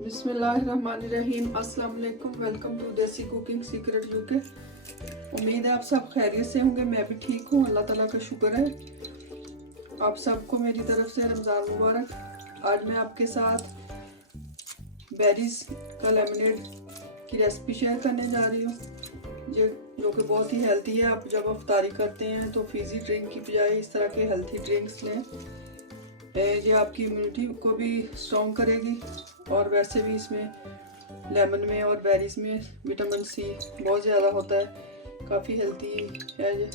बिस्मिल्लाहिर्रहमानिर्रहीम। अस्सलाम वालेकुम। वेलकम टू देसी कुकिंग सीक्रेट यूके। उम्मीद है आप सब खैरियत से होंगे। मैं भी ठीक हूँ, अल्लाह ताला का शुक्र है। आप सबको मेरी तरफ से रमज़ान मुबारक। आज मैं आपके साथ बेरीज का लेमनेड की रेसिपी शेयर करने जा रही हूँ, जो कि बहुत ही हेल्थी है। आप जब अफ्तारी करते हैं तो फिजी ड्रिंक की बजाय इस तरह के हेल्थी ड्रिंक्स लें। ये आपकी इम्यूनिटी को भी स्ट्रॉन्ग करेगी और वैसे भी इसमें लेमन में और बेरीज में विटामिन सी बहुत ज़्यादा होता है, काफ़ी हेल्थी है ये।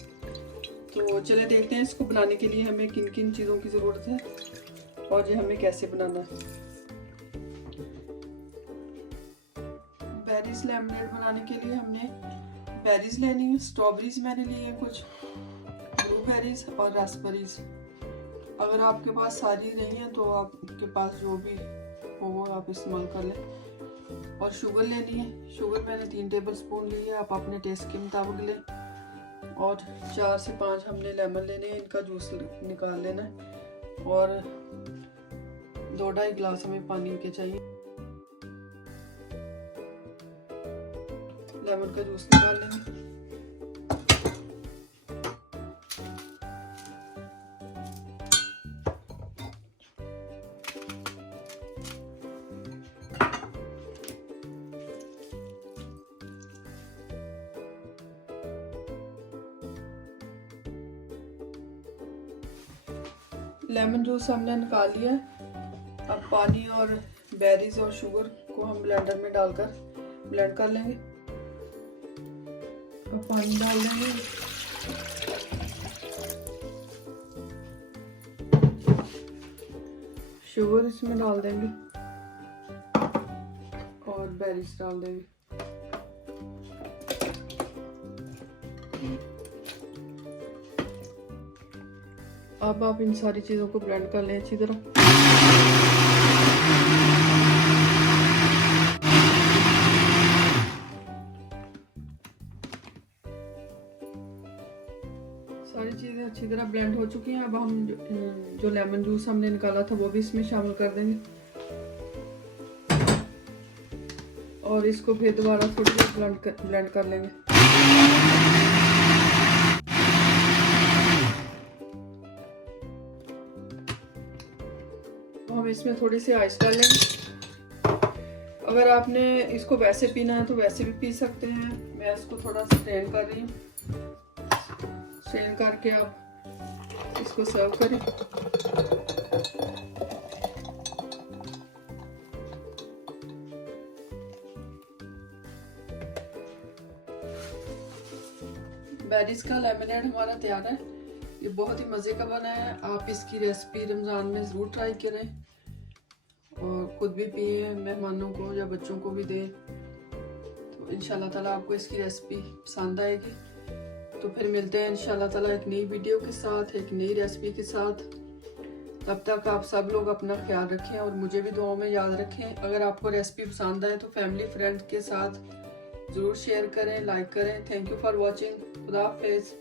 तो चले देखते हैं इसको बनाने के लिए हमें किन किन चीज़ों की ज़रूरत है और ये हमें कैसे बनाना है। बेरीज लेमनेड बनाने के लिए हमने बेरीज लेनी है। स्ट्रॉबेरीज मैंने ली है, कुछ ब्लूबेरीज और रास्पबेरीज। अगर आपके पास सारी नहीं है तो आपके पास जो भी हो वो आप इस्तेमाल कर लें। और शुगर लेनी है। शुगर मैंने 3 टेबल स्पून ली है, आप अपने टेस्ट के मुताबिक लें। और 4 से 5 हमने लेमन लेने हैं, इनका जूस निकाल लेना है। और 2-2.5 गिलास हमें पानी के चाहिए। लेमन का जूस निकाल लेंगे। लेमन जूस हमने निकाल लिया है। अब पानी और बेरीज और शुगर को हम ब्लेंडर में डालकर ब्लेंड कर लेंगे। अब पानी डाल देंगे, शुगर इसमें डाल देंगे और बेरीज डाल देंगे। अब आप इन सारी चीज़ों को ब्लेंड कर लें अच्छी तरह। सारी चीज़ें अच्छी तरह ब्लेंड हो चुकी हैं। अब हम जो लेमन जूस हमने निकाला था वो भी इसमें शामिल कर देंगे और इसको फिर दोबारा थोड़ी देर ब्लेंड कर लेंगे। हम इसमें थोड़ी सी आइस डाल लेंगे। अगर आपने इसको वैसे पीना है तो वैसे भी पी सकते हैं। मैं इसको थोड़ा स्ट्रेन कर रही हूँ। स्ट्रेन करके आप इसको सर्व करें। बेरीज का लेमनेड हमारा तैयार है। ये बहुत ही मज़े का बना है। आप इसकी रेसिपी रमज़ान में ज़रूर ट्राई करें और ख़ुद भी पिए, मेहमानों को या बच्चों को भी दें। तो इंशाल्लाह ताला आपको इसकी रेसिपी पसंद आएगी। तो फिर मिलते हैं इंशाल्लाह ताला एक नई वीडियो के साथ, एक नई रेसिपी के साथ। तब तक आप सब लोग अपना ख्याल रखें और मुझे भी दुआओं में याद रखें। अगर आपको रेसिपी पसंद आए तो फैमिली फ्रेंड्स के साथ ज़रूर शेयर करें, लाइक करें। Thank you for watching. खुदा हाफिज़।